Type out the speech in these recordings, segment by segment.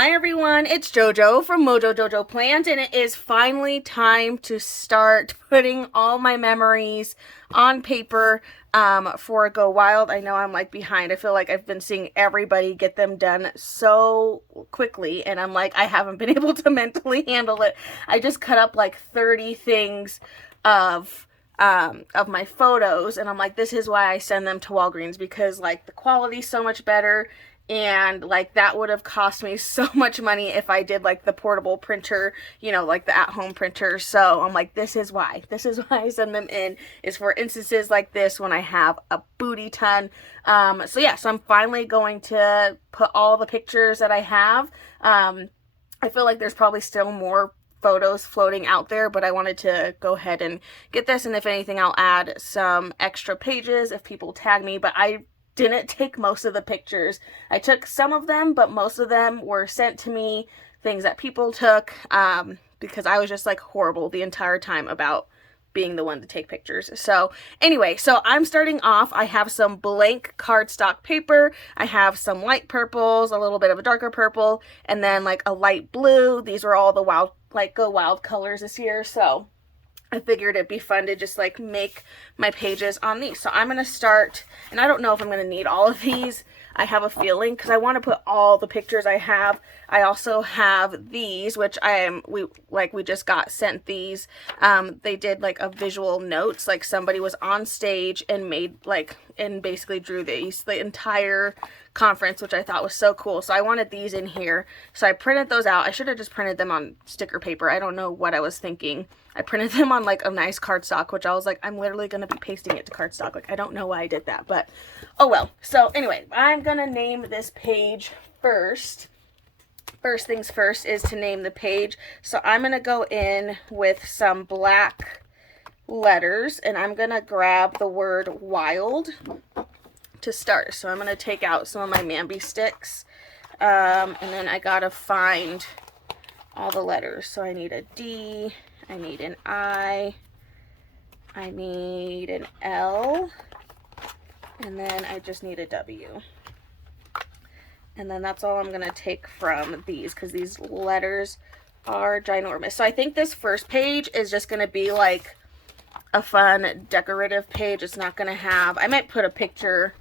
Hi everyone, it's JoJo from Mojo Jojo Plant, and it is finally time to start putting all my memories on paper for Go Wild. I know I'm like behind. I feel like I've been seeing everybody get them done so quickly, and I'm like, I haven't been able to mentally handle it. I just cut up like 30 things of my photos, and I'm like, this is why I send them to Walgreens, because like the quality's so much better, and like that would have cost me so much money if I did like the portable printer, like the at-home printer. So I'm like, this is why I send them in, is for instances like this when I have a booty ton. So I'm finally going to put all the pictures that I have. I feel like there's probably still more photos floating out there, but I wanted to go ahead and get this, and if anything I'll add some extra pages if people tag me. But I didn't take most of the pictures. I took some of them, but most of them were sent to me, things that people took, because I was just like horrible the entire time about being the one to take pictures. So anyway, so I'm starting off. I have some blank cardstock paper. I have some light purples, a little bit of a darker purple, and then like a light blue. These were all the Go Wild colors this year. So I figured it'd be fun to just like make my pages on these. So I'm going to start, and I don't know if I'm going to need all of these. I have a feeling, because I want to put all the pictures I have. I also have these, which we just got sent these. They did like a visual notes, like somebody was on stage and basically drew these the entire conference, which I thought was so cool. So I wanted these in here. So I printed those out. I should have just printed them on sticker paper. I don't know what I was thinking. I printed them on like a nice cardstock, which I was like, I'm literally going to be pasting it to cardstock. Like, I don't know why I did that, but oh well. So anyway, I'm going to name this page first. First things first is to name the page. So I'm going to go in with some black letters, and I'm going to grab the word wild to start. So I'm going to take out some of my Mambi sticks, and then I got to find all the letters. So I need a D, I need an I need an L, and then I just need a W. And then that's all I'm going to take from these, because these letters are ginormous. So I think this first page is just going to be like a fun decorative page. It's not going to have, I might put a picture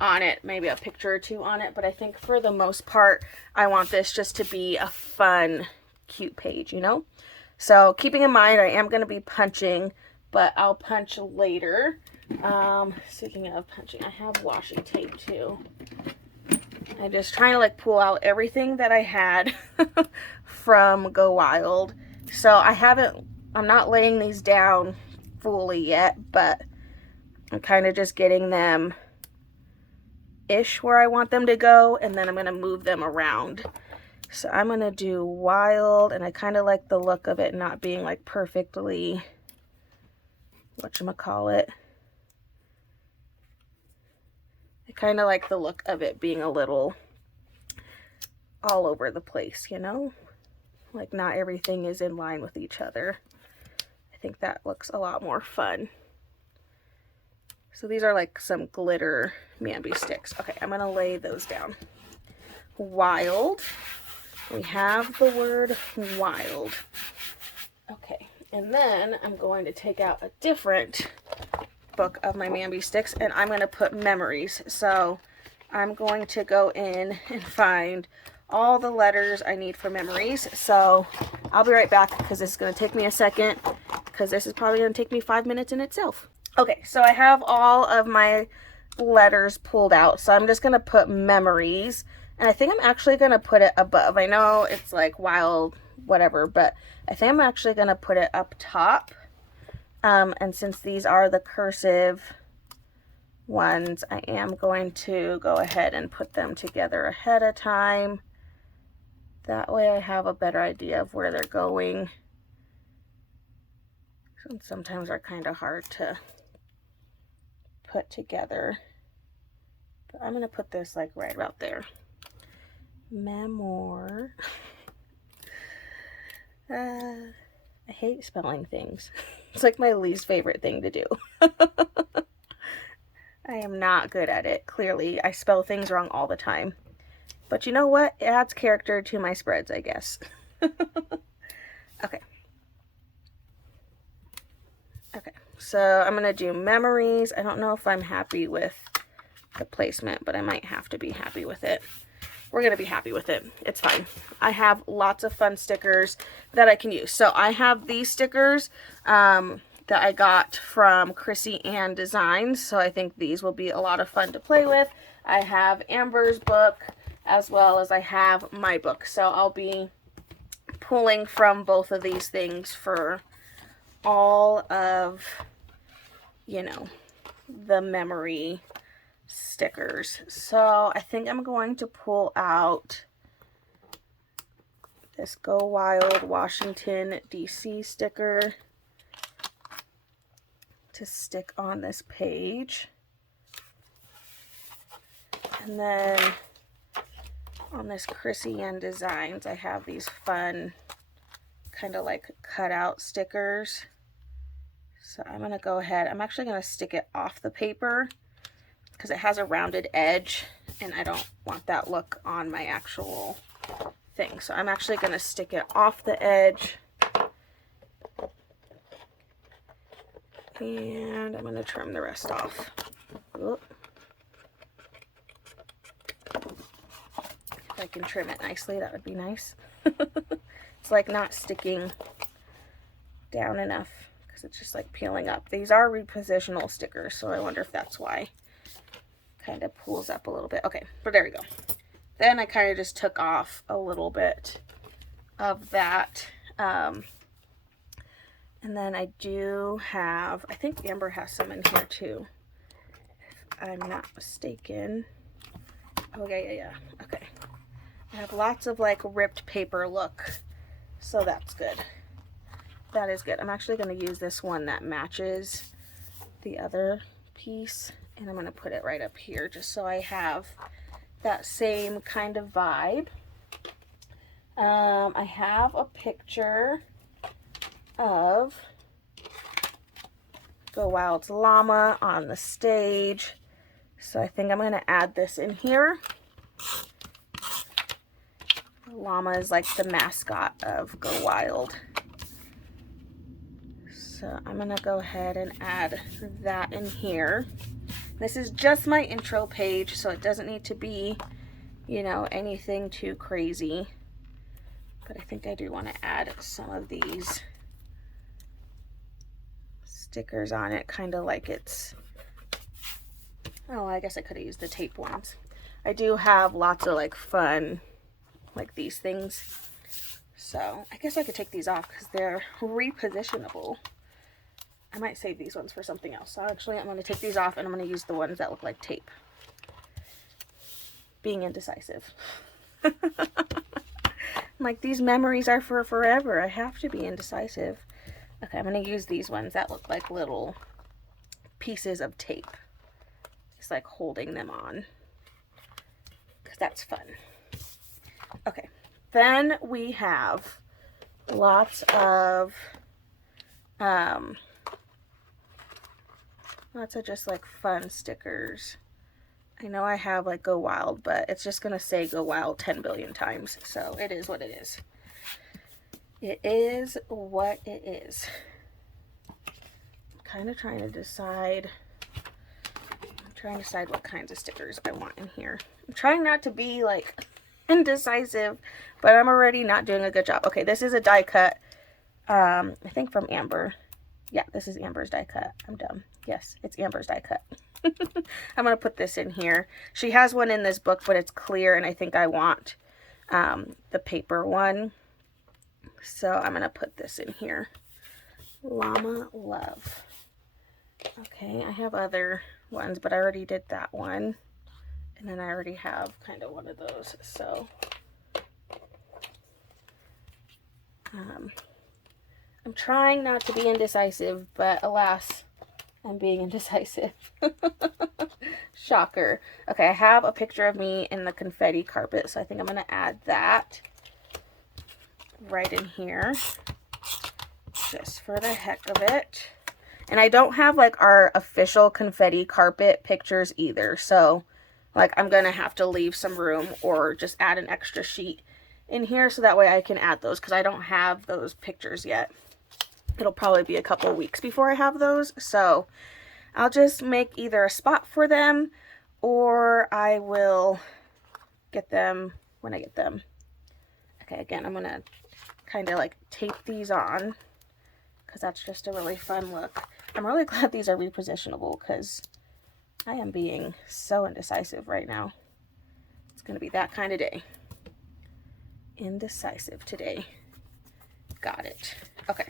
on it, maybe a picture or two on it, but I think for the most part I want this just to be a fun, cute page, So keeping in mind I am going to be punching, but I'll punch later. Speaking of punching, I have washi tape too. I'm just trying to like pull out everything that I had from Go Wild. So I'm not laying these down fully yet, but I'm kind of just getting them ish where I want them to go, and then I'm going to move them around. So I'm going to do wild, and I kind of like the look of it not being like perfectly, whatchamacallit. I kind of like the look of it being a little all over the place, like not everything is in line with each other. I think that looks a lot more fun. So these are like some glitter Mambi sticks. Okay, I'm going to lay those down. Wild. We have the word wild. Okay, and then I'm going to take out a different book of my Mambi sticks, and I'm going to put memories. So I'm going to go in and find all the letters I need for memories. So I'll be right back, because this is going to take me a second, because this is probably going to take me 5 minutes in itself. Okay, so I have all of my letters pulled out, so I'm just going to put memories, and I think I'm actually going to put it above. I know it's like wild, whatever, but I think I'm actually going to put it up top. And since these are the cursive ones, I am going to go ahead and put them together ahead of time. That way I have a better idea of where they're going. Sometimes they're kind of hard to put together. But I'm going to put this like right about there. Memoir. I hate spelling things. It's like my least favorite thing to do. I am not good at it. Clearly, I spell things wrong all the time. But you know what? It adds character to my spreads, I guess. Okay. Okay, so I'm going to do memories. I don't know if I'm happy with the placement, but I might have to be happy with it. We're going to be happy with it. It's fine. I have lots of fun stickers that I can use. So I have these stickers that I got from Chrissy Ann Designs. So I think these will be a lot of fun to play with. I have Amber's book as well as I have my book. So I'll be pulling from both of these things for all of, you know, the memory stickers. So I think I'm going to pull out this Go Wild Washington DC sticker to stick on this page. And then on this Chrissy Ann Designs, I have these fun kind of like cutout stickers. So I'm going to go ahead, I'm actually going to stick it off the paper because it has a rounded edge and I don't want that look on my actual thing. So I'm actually going to stick it off the edge. And I'm going to trim the rest off. Oop. If I can trim it nicely, that would be nice. It's like not sticking down enough because it's just like peeling up. These are repositional stickers, so I wonder if that's why. Kind of pulls up a little bit. Okay, but there we go. Then I kind of just took off a little bit of that. And then I do have, I think Amber has some in here too, if I'm not mistaken. Oh, yeah. Okay. I have lots of like ripped paper look, so that's good. That is good. I'm actually going to use this one that matches the other piece, and I'm going to put it right up here just so I have that same kind of vibe. I have a picture of Go Wild's llama on the stage, so I think I'm going to add this in here. The llama is like the mascot of Go Wild. So I'm going to go ahead and add that in here. This is just my intro page, so it doesn't need to be, you know, anything too crazy. But I think I do want to add some of these stickers on it, kind of like it's, oh, I guess I could have used the tape ones. I do have lots of like fun, like these things. So I guess I could take these off because they're repositionable. I might save these ones for something else. So actually, I'm going to take these off and I'm going to use the ones that look like tape. Being indecisive. Like, these memories are for forever. I have to be indecisive. Okay, I'm going to use these ones that look like little pieces of tape. It's like holding them on. Because that's fun. Okay, then we have lots of just like fun stickers. I know I have like Go Wild, but it's just gonna say Go Wild 10 billion times, so it is what it is. It is what it is. I'm kind of trying to decide. What kinds of stickers I want in here. I'm trying not to be like indecisive, but I'm already not doing a good job. Okay, this is a die cut. I think from Amber. Yeah, this is Amber's die cut. I'm dumb. Yes, it's Amber's die cut. I'm going to put this in here. She has one in this book, but it's clear, and I think I want the paper one. So I'm going to put this in here. Llama Love. Okay, I have other ones, but I already did that one. And then I already have kind of one of those. So I'm trying not to be indecisive, but alas, I'm being indecisive. Shocker. Okay, I have a picture of me in the confetti carpet, so I think I'm going to add that right in here, just for the heck of it. And I don't have like our official confetti carpet pictures either, so like I'm gonna have to leave some room or just add an extra sheet in here so that way I can add those, because I don't have those pictures yet. It'll probably be a couple weeks before I have those, so I'll just make either a spot for them or I will get them when I get them. Okay, again, I'm gonna kind of like tape these on because that's just a really fun look. I'm really glad these are repositionable because I am being so indecisive right now. It's gonna be that kind of day. Indecisive today. Got it. Okay.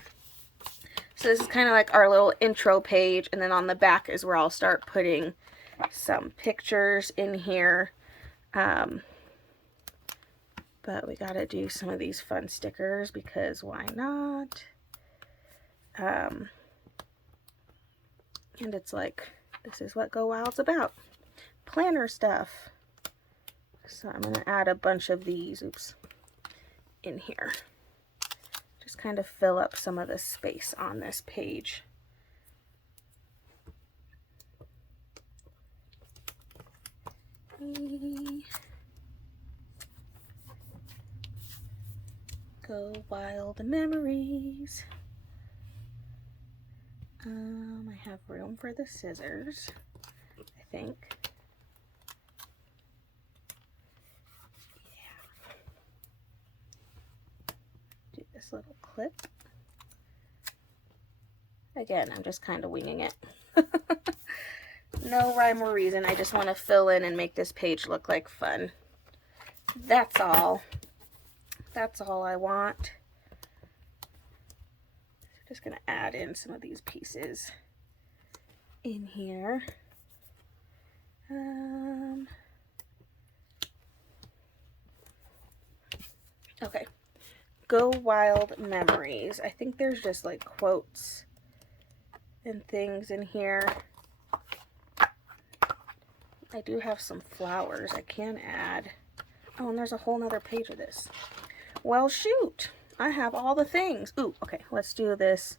So this is kind of like our little intro page, and then on the back is where I'll start putting some pictures in here. But we gotta do some of these fun stickers because why not? And it's like, this is what Go Wild's about. Planner stuff. So I'm gonna add a bunch of these, in here. Just kind of fill up some of the space on this page. Go Wild Memories. I have room for the scissors, I think. This little clip. Again, I'm just kind of winging it. No rhyme or reason. I just want to fill in and make this page look like fun. That's all. That's all I want. Just going to add in some of these pieces in here. Okay. Go Wild Memories. I think there's just like quotes and things in here. I do have some flowers I can add. Oh, and there's a whole nother page of this. Well, shoot. I have all the things. Ooh, okay. Let's do this.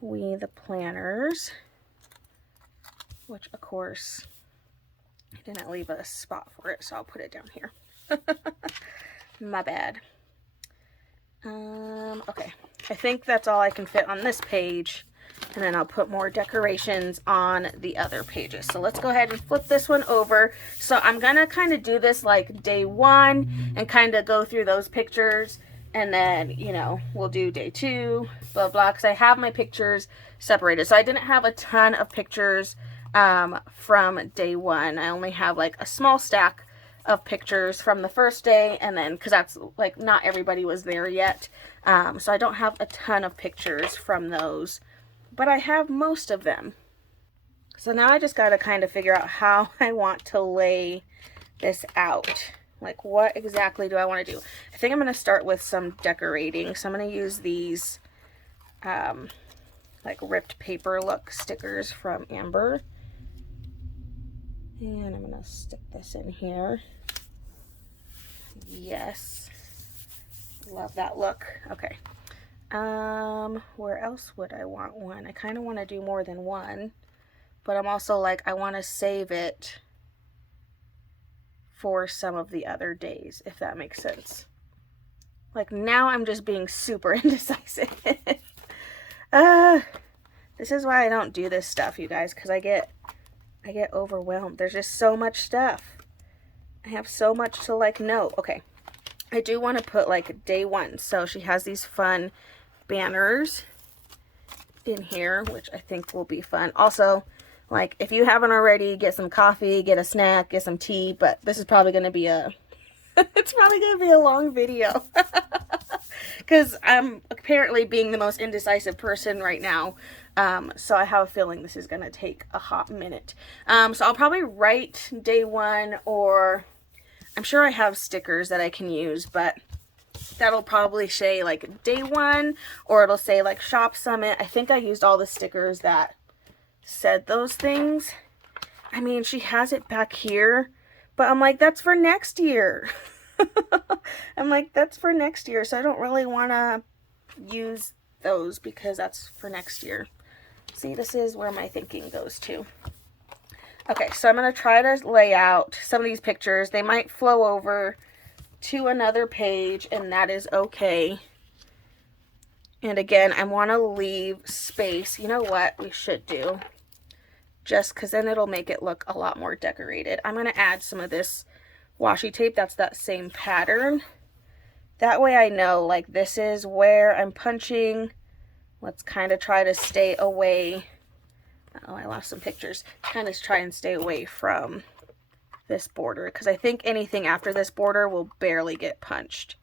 We the Planners. Which, of course, I didn't leave a spot for it, so I'll put it down here. My bad. Okay, I think that's all I can fit on this page, and then I'll put more decorations on the other pages. So let's go ahead and flip this one over. So I'm gonna kind of do this like day one and kind of go through those pictures, and then, you know, we'll do day two, blah, blah, because I have my pictures separated. So I didn't have a ton of pictures from day one. I only have like a small stack of pictures from the first day, and then because that's like not everybody was there yet, so I don't have a ton of pictures from those, but I have most of them. So now I just got to kind of figure out how I want to lay this out. Like, what exactly do I want to do? I think I'm going to start with some decorating. So I'm going to use these like ripped paper look stickers from Amber. And I'm going to stick this in here. Yes. Love that look. Okay. Where else would I want one? I kind of want to do more than one. But I'm also like, I want to save it for some of the other days, if that makes sense. Like, now I'm just being super indecisive. This is why I don't do this stuff, you guys, because I get overwhelmed. There's just so much stuff. I have so much to like know. Okay. I do want to put like day one. So she has these fun banners in here, which I think will be fun. Also, like, if you haven't already, get some coffee, get a snack, get some tea, but this is probably going to be a it's probably going to be a long video. Because I'm apparently being the most indecisive person right now. So I have a feeling this is going to take a hot minute. So I'll probably write day one, or I'm sure I have stickers that I can use, but that'll probably say like day one, or it'll say like Shop Summit. I think I used all the stickers that said those things. I mean, she has it back here, but I'm like, that's for next year. I'm like, that's for next year, so I don't really want to use those because that's for next year. See, this is where my thinking goes to. Okay, so I'm going to try to lay out some of these pictures. They might flow over to another page, and that is okay. And again, I want to leave space. You know what we should do? Just because then it'll make it look a lot more decorated. I'm going to add some of this washi tape. That's that same pattern. That way I know, like, this is where I'm punching. Let's kind of try to stay away. Oh, I lost some pictures. Kind of try and stay away from this border, because I think anything after this border will barely get punched.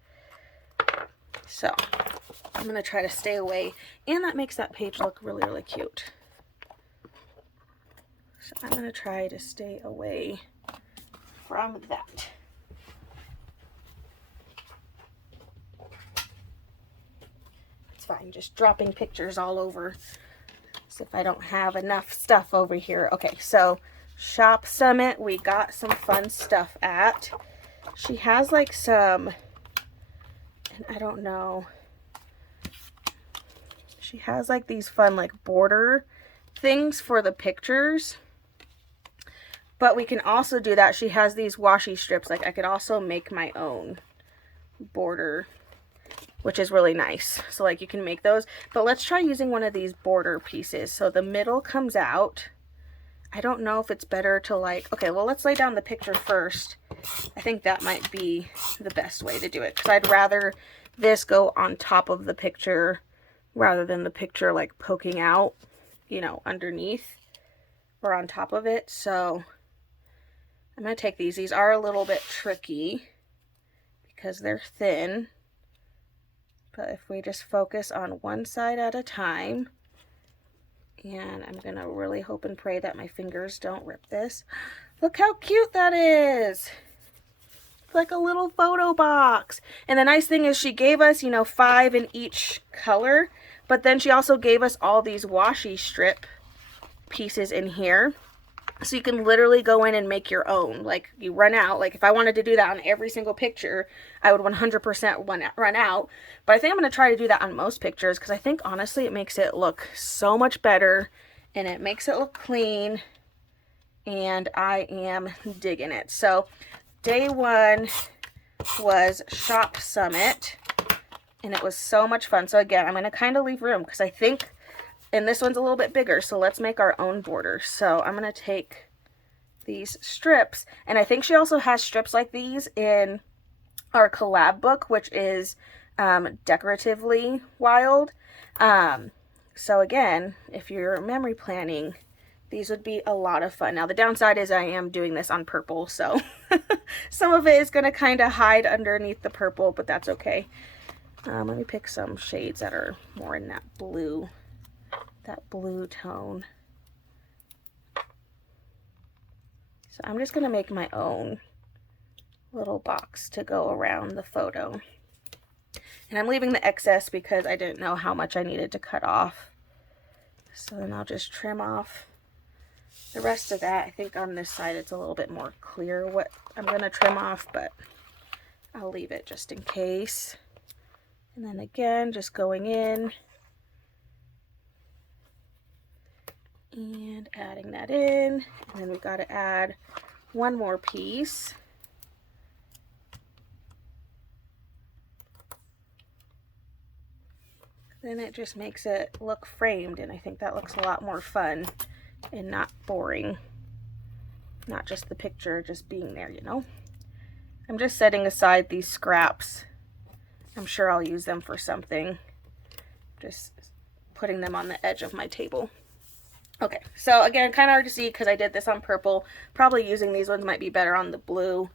So I'm going to try to stay away, and that makes that page look really, really cute. So I'm going to try to stay away from that. It's fine, just dropping pictures all over as if I don't have enough stuff over here. Okay, so Shop Summit, we got some fun stuff at. She has like some, and I don't know, she has like these fun like border things for the pictures. But we can also do that. She has these washi strips. Like, I could also make my own border, which is really nice. So, like, you can make those. But let's try using one of these border pieces. So, the middle comes out. I don't know if it's better to, like... Okay, well, let's lay down the picture first. I think that might be the best way to do it. Because I'd rather this go on top of the picture rather than the picture, like, poking out, you know, underneath or on top of it. So... I'm going to take these. These are a little bit tricky because they're thin. But if we just focus on one side at a time, and I'm going to really hope and pray that my fingers don't rip this. Look how cute that is. It's like a little photo box. And the nice thing is she gave us, you know, 5 in each color. But then she also gave us all these washi strip pieces in here. So you can literally go in and make your own. Like, you run out. Like, if I wanted to do that on every single picture, I would 100% run out. But I think I'm going to try to do that on most pictures, because I think, honestly, it makes it look so much better. And it makes it look clean. And I am digging it. So, day 1 was Shop Summit. And it was so much fun. So, again, I'm going to kind of leave room, because I think... And this one's a little bit bigger, so let's make our own border. So I'm going to take these strips, and I think she also has strips like these in our collab book, which is Decoratively Wild. So again, if you're memory planning, these would be a lot of fun. Now the downside is I am doing this on purple, so some of it is going to kind of hide underneath the purple, but that's okay. Let me pick some shades that are more in that blue tone. So I'm just going to make my own little box to go around the photo. And I'm leaving the excess because I didn't know how much I needed to cut off. So then I'll just trim off the rest of that. I think on this side it's a little bit more clear what I'm going to trim off, but I'll leave it just in case. And then again, just going in and adding that in, and then we've got to add one more piece. Then it just makes it look framed, and I think that looks a lot more fun and not boring. Not just the picture just being there, you know. I'm just setting aside these scraps. I'm sure I'll use them for something. Just putting them on the edge of my table. Okay, so again, kind of hard to see because I did this on purple. Probably using these ones might be better on the blue,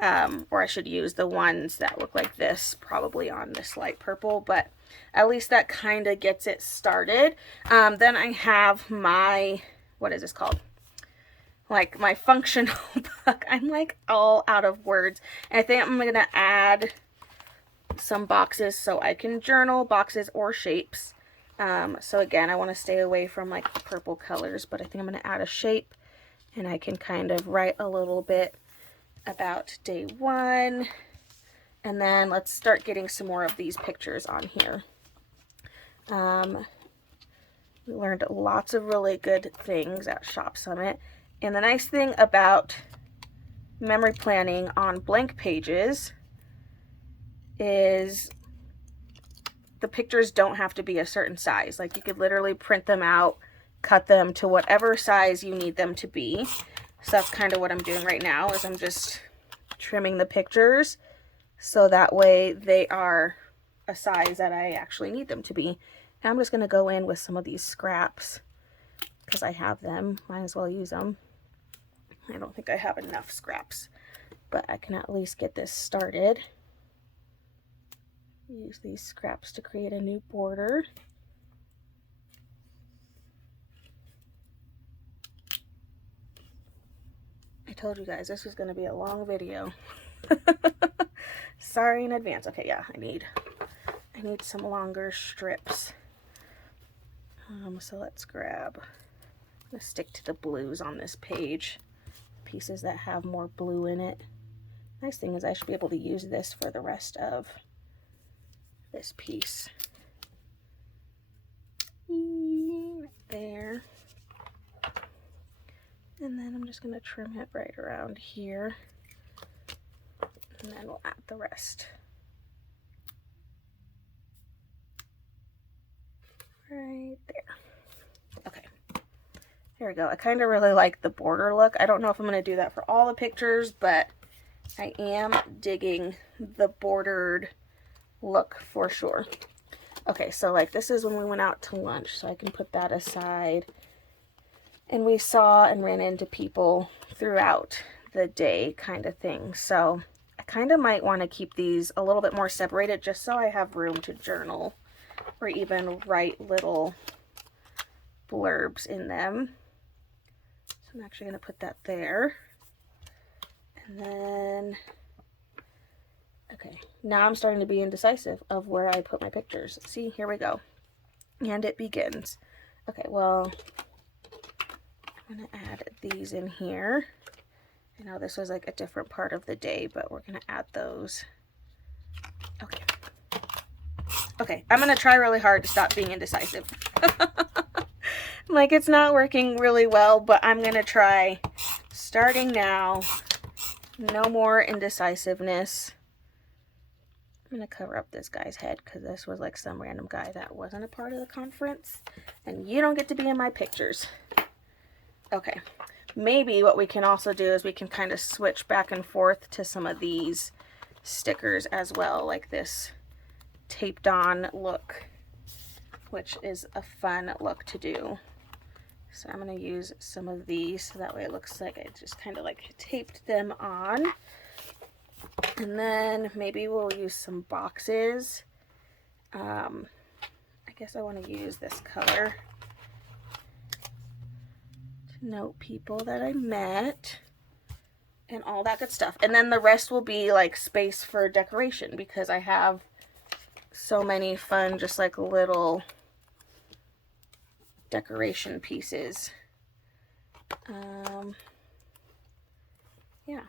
or I should use the ones that look like this probably on this light purple, but at least that kind of gets it started. Then I have my, what is this called? Like my functional book. I'm like all out of words. And I think I'm going to add some boxes so I can journal, boxes or shapes. So again, I want to stay away from like the purple colors, but I think I'm going to add a shape, and I can kind of write a little bit about day 1. And then let's start getting some more of these pictures on here. We learned lots of really good things at Shop Summit, And the nice thing about memory planning on blank pages is the pictures don't have to be a certain size. Like you could literally print them out, cut them to whatever size you need them to be. So that's kind of what I'm doing right now, is I'm just trimming the pictures so that way they are a size that I actually need them to be. And I'm just going to go in with some of these scraps because I have them. Might as well use them. I don't think I have enough scraps, but I can at least get this started. Use these scraps to create a new border. I told you guys this was going to be a long video. Sorry in advance. Okay, yeah, I need some longer strips. So let's grab, I'm going to stick to the blues on this page, pieces that have more blue in it. Nice thing is I should be able to use this for the rest of this piece. Right there. And then I'm just going to trim it right around here. And then we'll add the rest. Right there. Okay. There we go. I kind of really like the border look. I don't know if I'm going to do that for all the pictures, but I am digging the bordered look for sure. Okay, so like this is when we went out to lunch, so I can put that aside. And we saw and ran into people throughout the day kind of thing. So I kind of might want to keep these a little bit more separated just so I have room to journal or even write little blurbs in them. So I'm actually going to put that there. And then, okay, now I'm starting to be indecisive of where I put my pictures. See, here we go. And it begins. Okay, well, I'm going to add these in here. I know this was like a different part of the day, but we're going to add those. Okay. Okay, I'm going to try really hard to stop being indecisive. Like, it's not working really well, but I'm going to try starting now. No more indecisiveness. I'm going to cover up this guy's head because this was like some random guy that wasn't a part of the conference. And you don't get to be in my pictures. Okay. Maybe what we can also do is we can kind of switch back and forth to some of these stickers as well, like this taped on look, which is a fun look to do. So I'm going to use some of these so that way it looks like I just kind of like taped them on. And then maybe we'll use some boxes. I guess I want to use this color to note people that I met and all that good stuff. And then the rest will be like space for decoration because I have so many fun just like little decoration pieces. Yeah.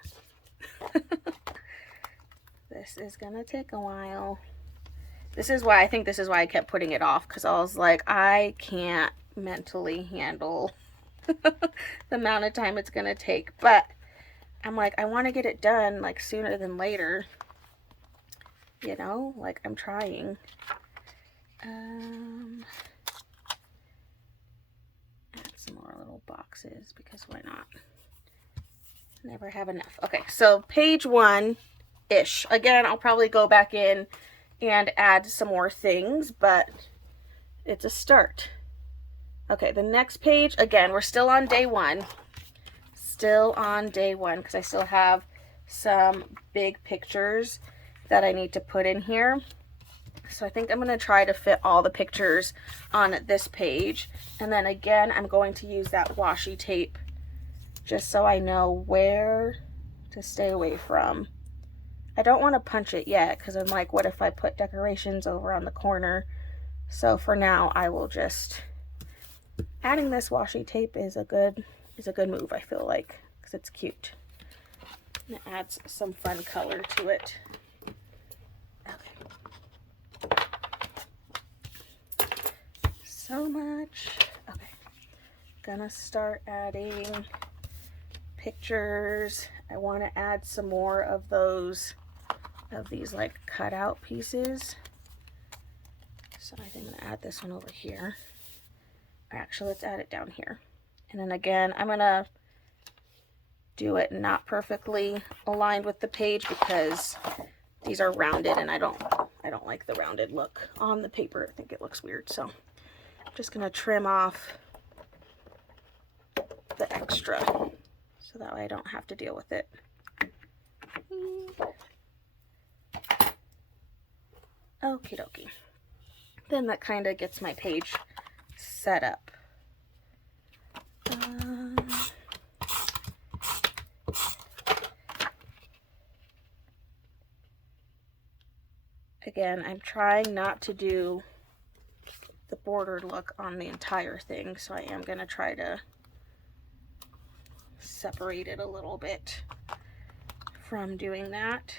This is gonna take a while. This is why I kept putting it off, because I was like, I can't mentally handle the amount of time it's gonna take. But I'm like, I want to get it done like sooner than later. You know, like I'm trying. Add some more little boxes because why not? Never have enough. Okay, so page 1-ish. Again, I'll probably go back in and add some more things, but it's a start. Okay, the next page, again, we're still on day 1. Still on day 1 because I still have some big pictures that I need to put in here. So I think I'm going to try to fit all the pictures on this page. And then again, I'm going to use that washi tape just so I know where to stay away from. I don't want to punch it yet because I'm like, what if I put decorations over on the corner? So for now, I will just, adding this washi tape is a good move, I feel like, because it's cute. And it adds some fun color to it. Okay. So much. Okay. Gonna start adding pictures. I want to add some more of these like cutout pieces. So I think I'm going to add this one over here. Actually, let's add it down here. And then again, I'm going to do it not perfectly aligned with the page because these are rounded and I don't like the rounded look on the paper. I think it looks weird. So I'm just going to trim off the extra so that way I don't have to deal with it. Okie dokie. Then that kind of gets my page set up. Again, I'm trying not to do the bordered look on the entire thing, so I am going to try to separate it a little bit from doing that.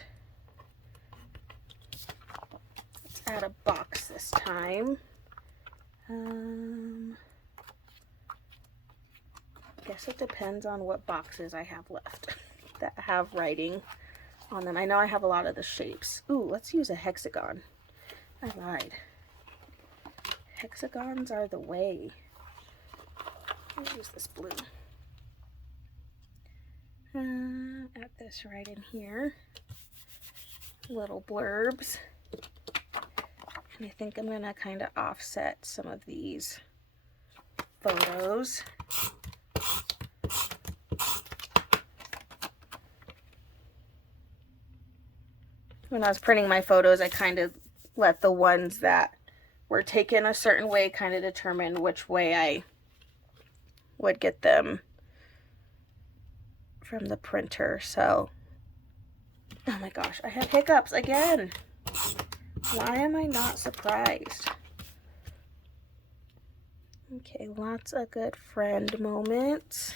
Let's add a box this time. Guess it depends on what boxes I have left that have writing on them. I know I have a lot of the shapes. Ooh, let's use a hexagon. I lied. Hexagons are the way. I'll use this blue. Add this right in here. Little blurbs. And I think I'm going to kind of offset some of these photos. When I was printing my photos, I kind of let the ones that were taken a certain way kind of determine which way I would get them from the printer. So, oh my gosh, I have hiccups again. Why am I not surprised? Okay, lots of good friend moments.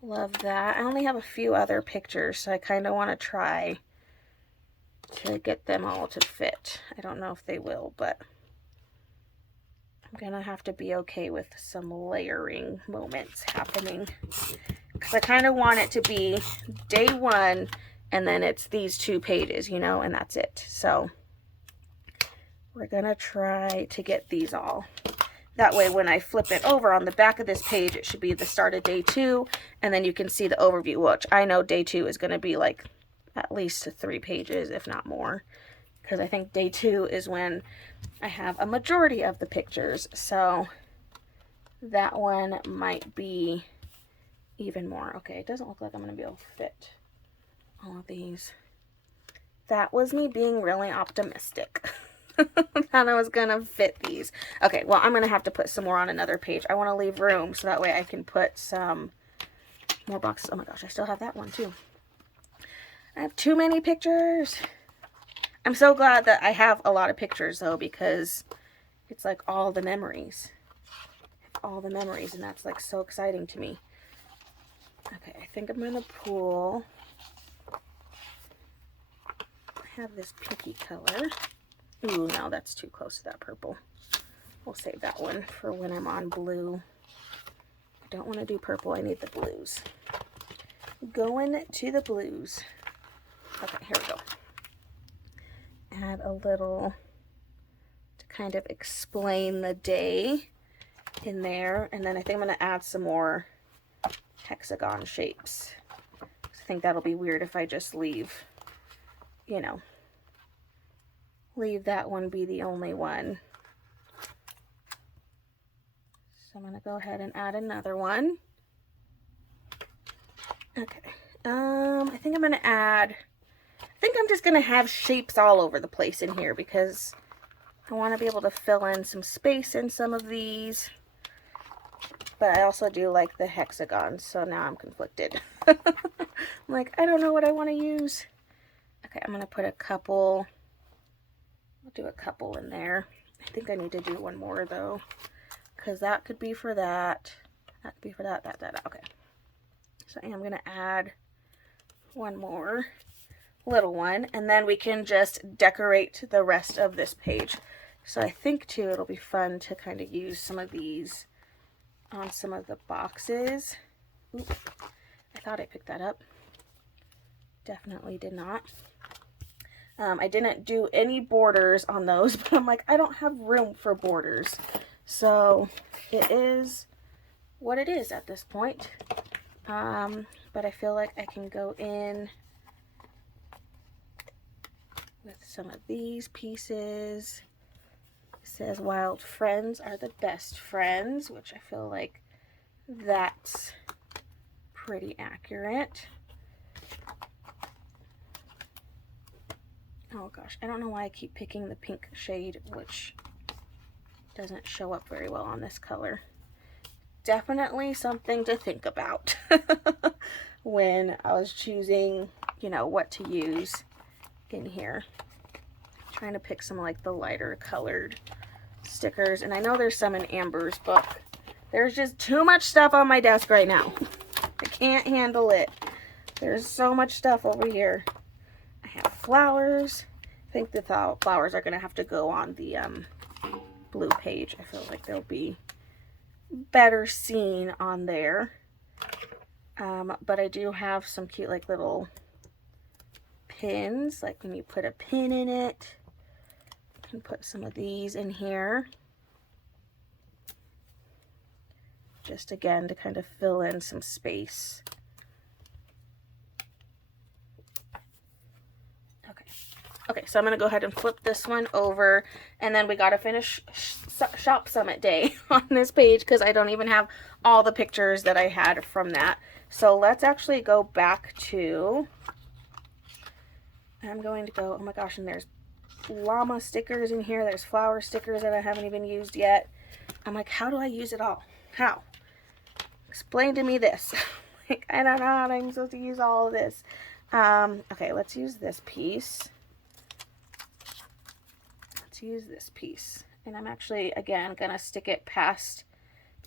Love that. I only have a few other pictures, so I kind of want to try to get them all to fit. I don't know if they will, but I'm gonna have to be okay with some layering moments happening because I kind of want it to be day one and then it's these 2 pages, you know, and that's it. So we're gonna try to get these all. That way when I flip it over on the back of this page, it should be the start of day 2, and then you can see the overview, which I know day 2 is gonna be like at least 3 pages, if not more, because I think day 2 is when I have a majority of the pictures, so that one might be even more. Okay, it doesn't look like I'm going to be able to fit all of these. That was me being really optimistic that I was going to fit these. Okay, well, I'm going to have to put some more on another page. I want to leave room so that way I can put some more boxes. Oh my gosh, I still have that one too. I have too many pictures. I'm so glad that I have a lot of pictures though, because it's like all the memories. All the memories, and that's like so exciting to me. Okay, I think I'm gonna pull. I have this pinky color. Ooh, no, that's too close to that purple. We'll save that one for when I'm on blue. I don't want to do purple, I need the blues. Going to the blues. Okay, here we go. Add a little to kind of explain the day in there. And then I think I'm going to add some more hexagon shapes. I think that'll be weird if I just leave, you know, leave that one be the only one. So I'm going to go ahead and add another one. Okay. I think I'm going to add... I think I'm just going to have shapes all over the place in here because I want to be able to fill in some space in some of these. But I also do like the hexagons, so now I'm conflicted. I'm like, I don't know what I want to use. Okay, I'm going to put a couple. I'll do a couple in there. I think I need to do one more though, because that could be for that. That could be for that. Okay. So I am going to add one more little one, and then we can just decorate the rest of this page. So I think too it'll be fun to kind of use some of these on some of the boxes. Ooh. I thought I picked that up. Definitely did not. I didn't do any borders on those, but I'm like, I don't have room for borders. So it is what it is at this point. But I feel like I can go in with some of these pieces. It says wild friends are the best friends, which I feel like that's pretty accurate. Oh gosh, I don't know why I keep picking the pink shade, which doesn't show up very well on this color. Definitely something to think about when I was choosing, you know, what to use in here. Trying to pick some like the lighter colored stickers, and I know there's some in Amber's book. There's just too much stuff on my desk right now. I can't handle it. There's so much stuff over here. I have flowers. I think the flowers are going to have to go on the blue page. I feel like they'll be better seen on there. But I do have some cute like little pins, like when you put a pin in it. I can put some of these in here. Just again to kind of fill in some space. Okay, so I'm going to go ahead and flip this one over, and then we got to finish Shop Summit Day on this page because I don't even have all the pictures that I had from that. So let's actually go back to, I'm going to go, oh my gosh, and there's llama stickers in here. There's flower stickers that I haven't even used yet. I'm like, how do I use it all? How? Explain to me this. Like, I don't know how I'm supposed to use all of this. Okay, let's use this piece. Use this piece, and I'm actually again gonna stick it past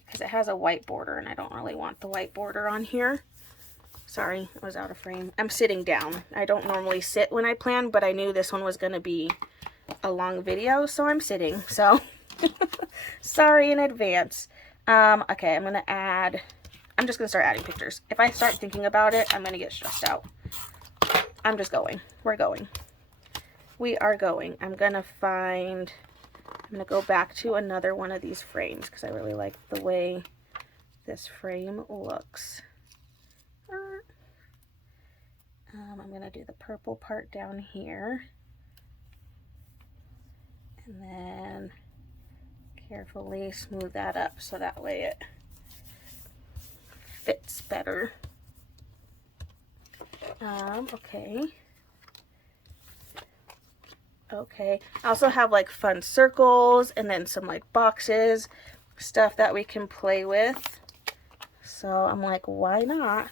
because it has a white border and I don't really want the white border on here. Sorry, I was out of frame. I'm sitting down. I don't normally sit when I plan, but I knew this one was gonna be a long video, so I'm sitting. So sorry in advance. Okay, I'm just gonna start adding pictures. If I start thinking about it, I'm gonna get stressed out. I'm just going. We're going. We are going. I'm going to go back to another one of these frames because I really like the way this frame looks. I'm going to do the purple part down here. And then carefully smooth that up so that way it fits better. Okay. Okay, I also have like fun circles and then some like boxes, stuff that we can play with. So I'm like, why not?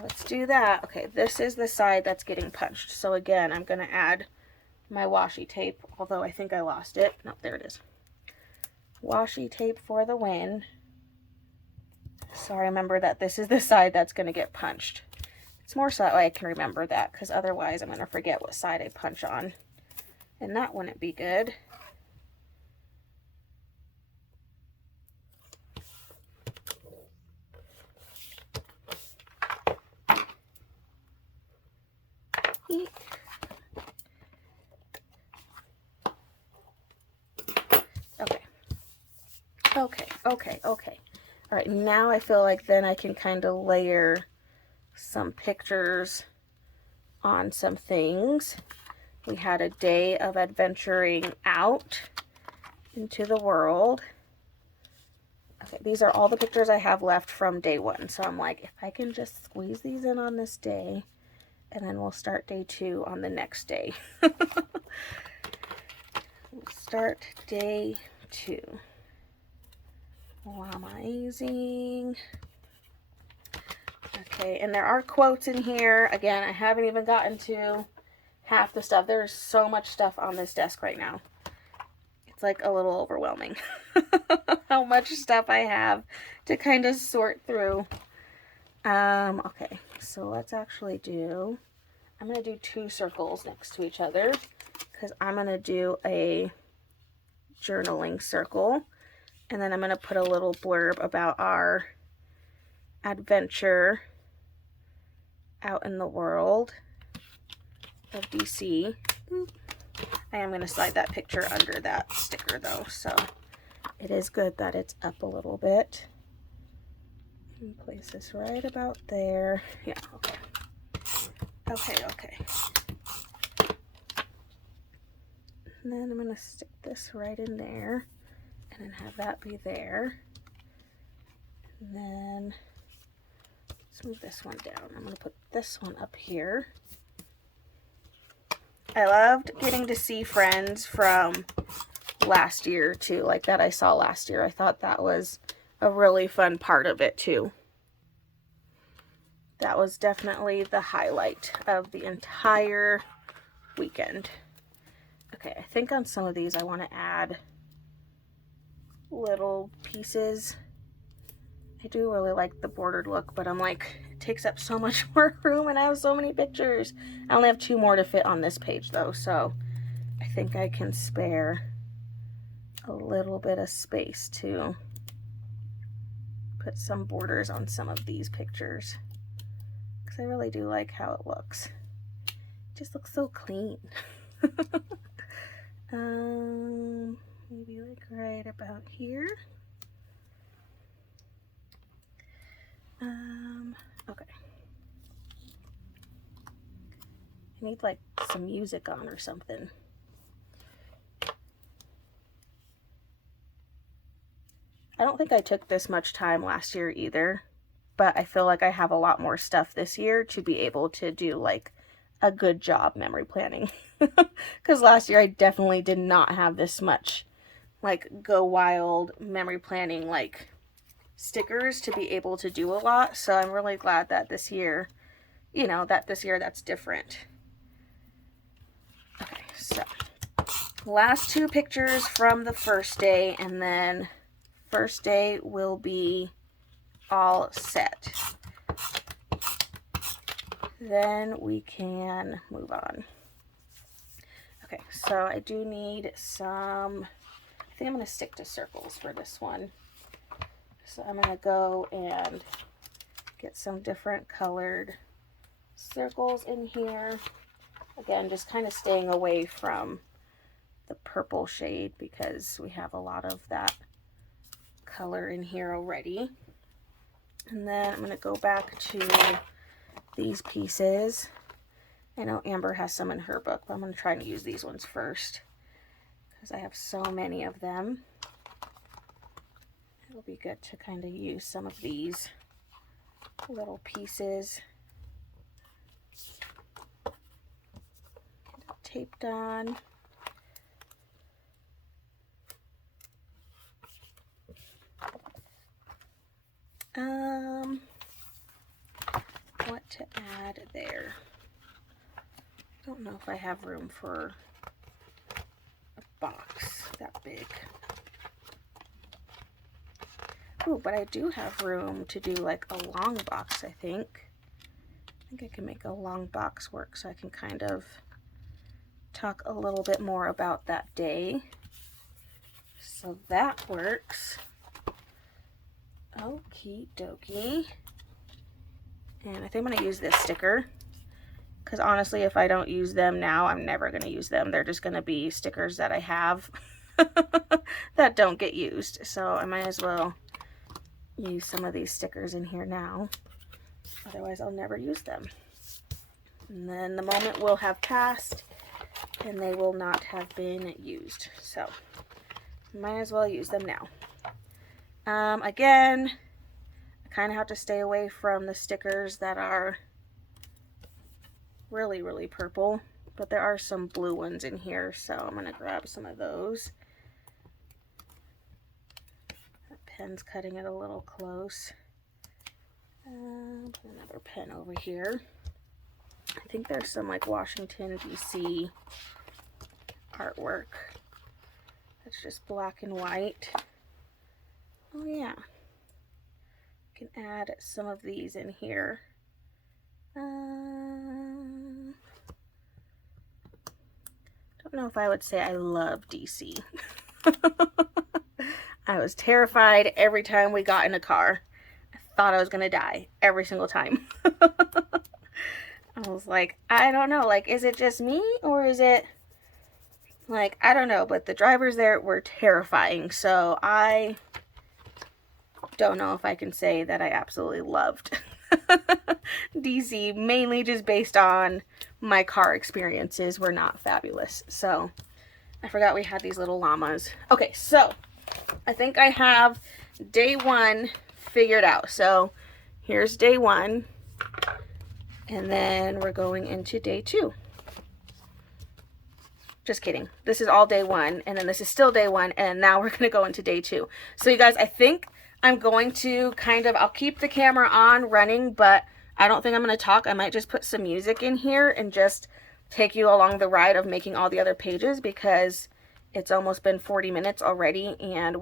Let's do that. Okay, this is the side that's getting punched. So again, I'm going to add my washi tape, although I think I lost it. No, there it is. Washi tape for the win. So I remember that this is the side that's going to get punched. It's more so that way I can remember that, because otherwise I'm going to forget what side I punch on. And that wouldn't be good. Eek. Okay. All right, now I feel like then I can kind of layer some pictures on some things. We had a day of adventuring out into the world. Okay, these are all the pictures I have left from day one. So I'm like, if I can just squeeze these in on this day, and then we'll start day 2 on the next day. We'll start day 2. Wow, amazing. Okay, and there are quotes in here. Again, I haven't even gotten to half the stuff. There's so much stuff on this desk right now. It's like a little overwhelming how much stuff I have to kind of sort through. Okay, so let's actually do, I'm going to do 2 circles next to each other because I'm going to do a journaling circle. And then I'm going to put a little blurb about our adventure out in the world of DC. I am going to slide that picture under that sticker though, so it is good that it's up a little bit. And place this right about there. Yeah, okay. Okay. And then I'm going to stick this right in there and then have that be there. And then let's move this one down. I'm going to put this one up here. I loved getting to see friends from last year too, like that I saw last year. I thought that was a really fun part of it too. That was definitely the highlight of the entire weekend. Okay, I think on some of these I want to add little pieces. I do really like the bordered look, but I'm like, it takes up so much more room and I have so many pictures. I only have 2 more to fit on this page though, so I think I can spare a little bit of space to put some borders on some of these pictures, because I really do like how it looks. It just looks so clean. Maybe like right about here. Okay. I need like some music on or something. I don't think I took this much time last year either, but I feel like I have a lot more stuff this year to be able to do like a good job memory planning. Because last year I definitely did not have this much like go wild memory planning like stickers to be able to do a lot. So I'm really glad that this year, you know, that's different. Okay, so last 2 pictures from the first day, and then first day will be all set. Then we can move on. Okay, so I do need some, I think I'm going to stick to circles for this one. So I'm going to go and get some different colored circles in here. Again, just kind of staying away from the purple shade because we have a lot of that color in here already. And then I'm going to go back to these pieces. I know Amber has some in her book, but I'm going to try to use these ones first because I have so many of them. It'll be good to kind of use some of these little pieces. Get it taped on. What to add there? I don't know if I have room for a box that big. Ooh, but I do have room to do like a long box, I think. I think I can make a long box work so I can kind of talk a little bit more about that day. So that works. Okie dokie. And I think I'm going to use this sticker. Because honestly, if I don't use them now, I'm never going to use them. They're just going to be stickers that I have that don't get used. So I might as well use some of these stickers in here now. Otherwise, I'll never use them. And then the moment will have passed and they will not have been used. So might as well use them now. Again, I kind of have to stay away from the stickers that are really, really purple, but there are some blue ones in here, so I'm going to grab some of those. That pen's cutting it a little close. Put another pen over here. I think there's some like Washington, D.C. artwork. That's just black and white. Oh yeah. I can add some of these in here. Don't know if I would say I love DC. I was terrified every time we got in a car. I thought I was gonna die every single time. I was like, I don't know. Like, is it just me or is it like, I don't know. But the drivers there were terrifying. So I don't know if I can say that I absolutely loved DC, mainly just based on my car experiences were not fabulous. So I forgot we had these little llamas. Okay, so I think I have day one figured out. So here's day one, and then we're going into day two. Just kidding. This is all day one, and then this is still day one, and now we're gonna go into day two. So you guys, I think I'm going to kind of, I'll keep the camera on running, but I don't think I'm gonna talk. I might just put some music in here and just take you along the ride of making all the other pages, because it's almost been 40 minutes already, and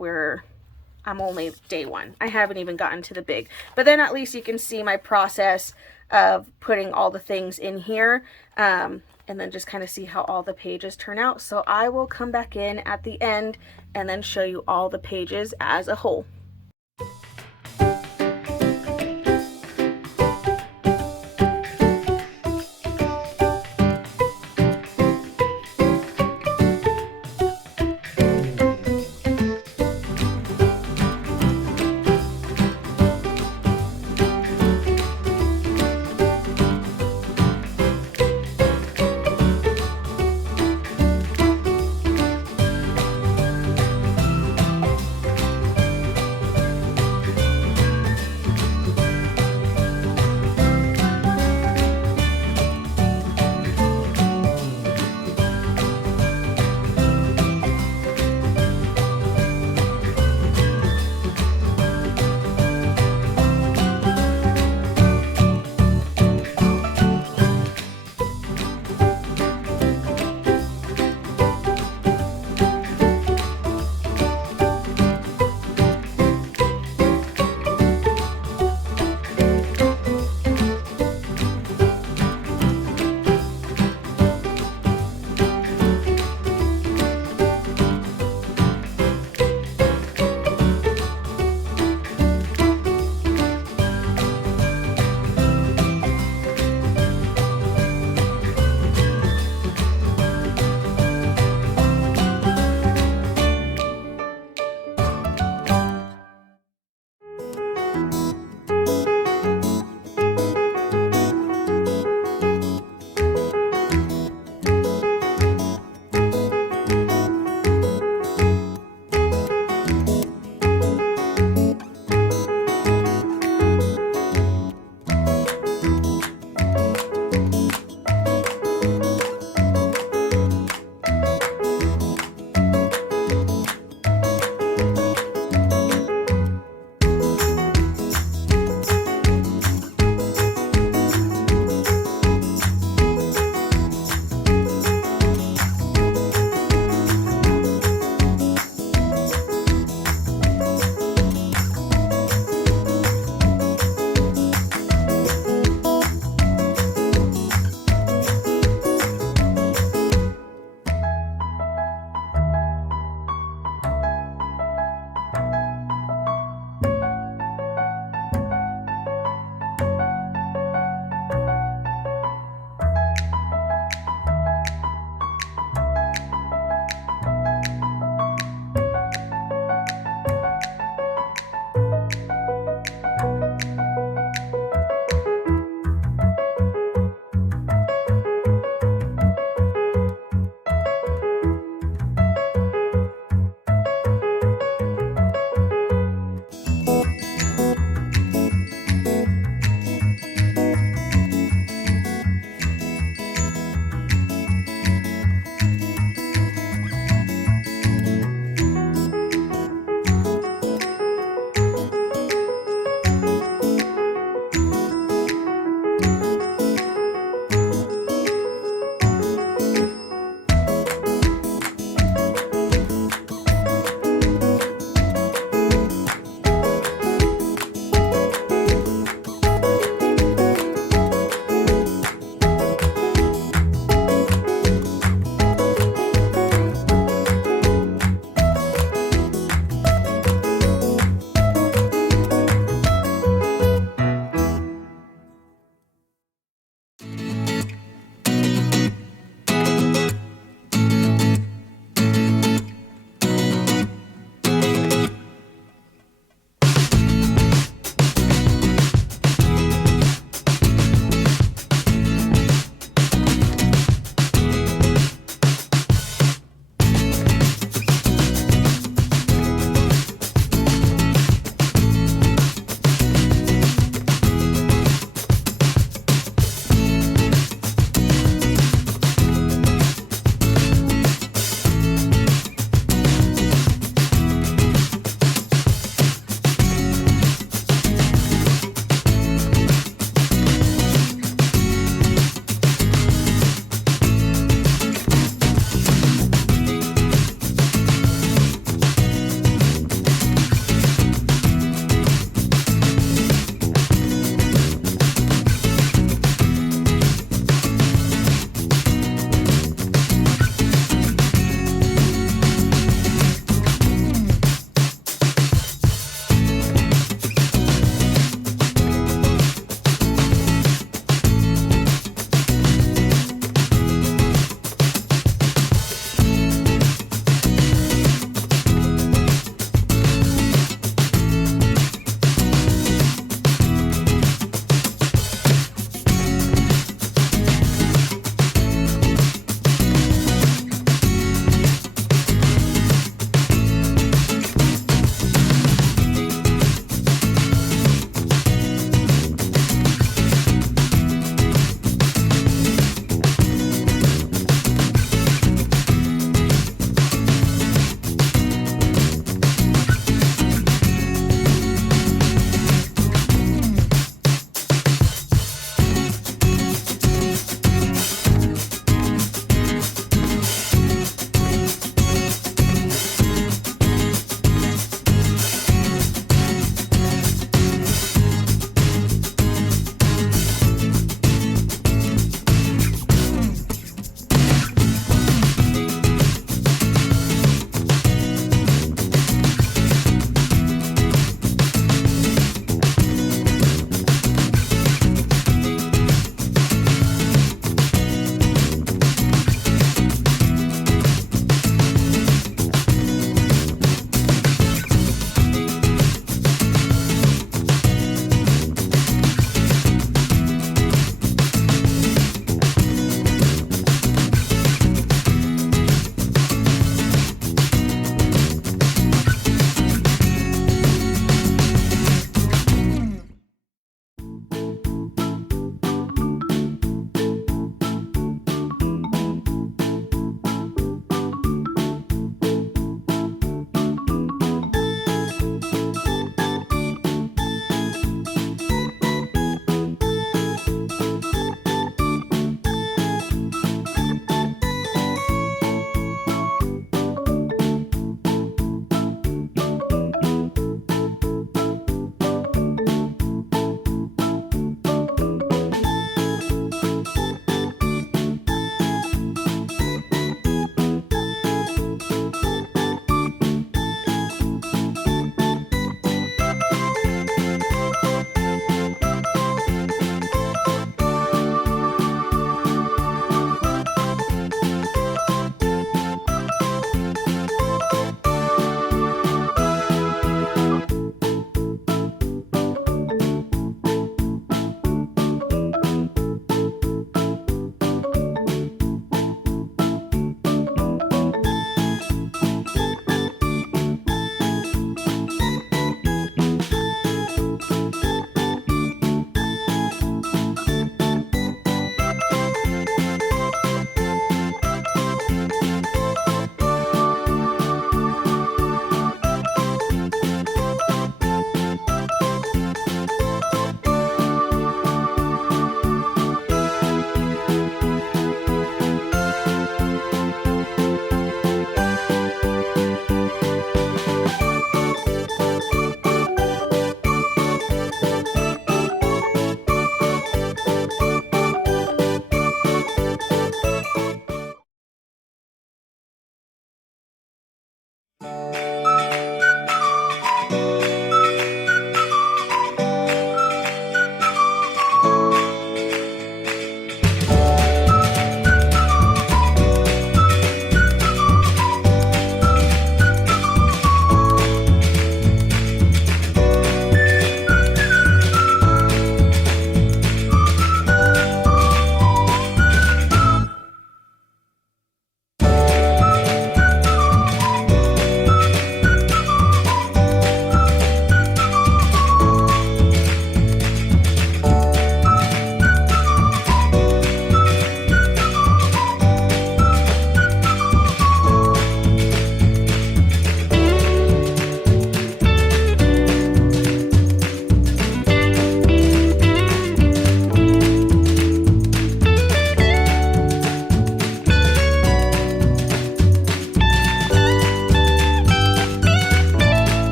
I'm only day one. I haven't even gotten to the big, but then at least you can see my process of putting all the things in here, and then just kind of see how all the pages turn out. So I will come back in at the end and then show you all the pages as a whole.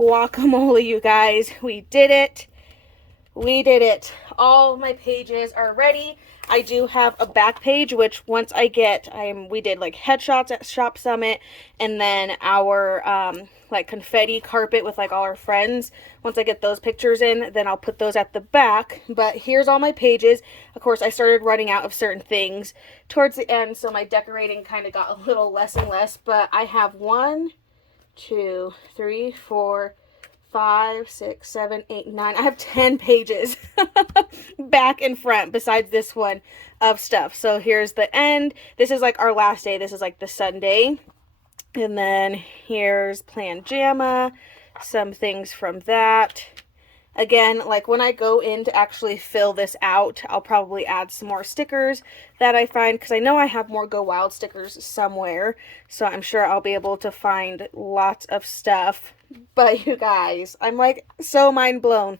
guacamole, you guys. We did it. We did it. All my pages are ready. I do have a back page, which once I get, we did like headshots at Shop Summit, and then our like confetti carpet with like all our friends. Once I get those pictures in, then I'll put those at the back. But here's all my pages. Of course, I started running out of certain things towards the end, so my decorating kind of got a little less and less. But I have 1, 2, 3, 4, 5, 6, 7, 8, 9. I have 10 pages back and front besides this one of stuff. So here's the end. This is like our last day. This is like the Sunday. And then here's Plan JAMA, some things from that. Again, like when I go in to actually fill this out, I'll probably add some more stickers that I find, because I know I have more Go Wild stickers somewhere, so I'm sure I'll be able to find lots of stuff. But you guys, I'm like so mind blown.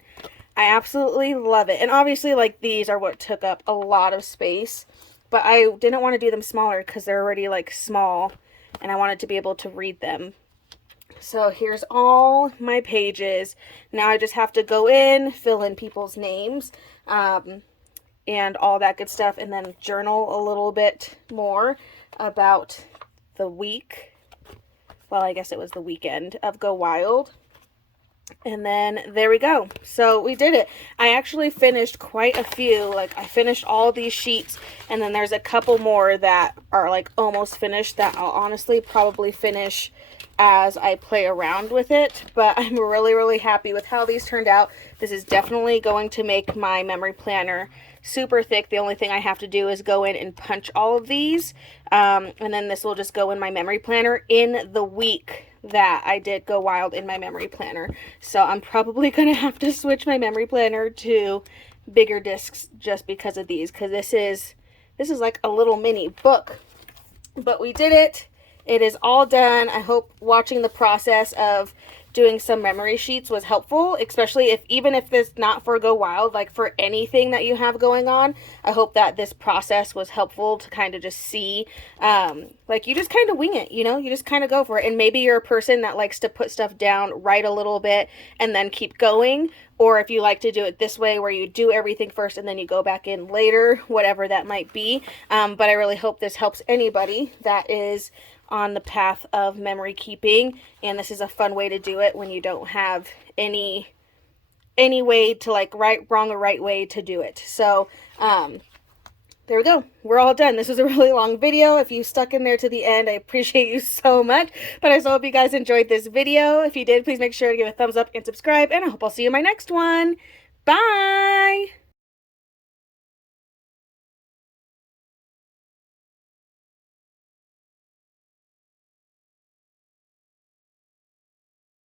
I absolutely love it. And obviously like these are what took up a lot of space, but I didn't want to do them smaller because they're already like small and I wanted to be able to read them. So here's all my pages. Now I just have to go in, fill in people's names, and all that good stuff, and then journal a little bit more about the week. Well, I guess it was the weekend of Go Wild. And then there we go. So we did it. I actually finished quite a few. Like I finished all these sheets, and then there's a couple more that are like almost finished that I'll honestly probably finish as I play around with it. But I'm really, really happy with how these turned out. This is definitely going to make my memory planner super thick. The only thing I have to do is go in and punch all of these. And then this will just go in my memory planner in the week that I did Go Wild in my memory planner. So I'm probably going to have to switch my memory planner to bigger discs just because of these. Because this is like a little mini book. But we did it. It is all done. I hope watching the process of doing some memory sheets was helpful, especially even if it's not for Go Wild, like for anything that you have going on. I hope that this process was helpful to kind of just see, like you just kind of wing it, you know, you just kind of go for it. And maybe you're a person that likes to put stuff down, write a little bit, and then keep going. Or if you like to do it this way where you do everything first and then you go back in later, whatever that might be. But I really hope this helps anybody that is on the path of memory keeping, and this is a fun way to do it when you don't have any way to like right, wrong, or right way to do it. So there we go. We're all done. This was a really long video. If you stuck in there to the end, I appreciate you so much. But I so hope you guys enjoyed this video. If you did, please make sure to give a thumbs up and subscribe, and I hope I'll see you in my next one. Bye!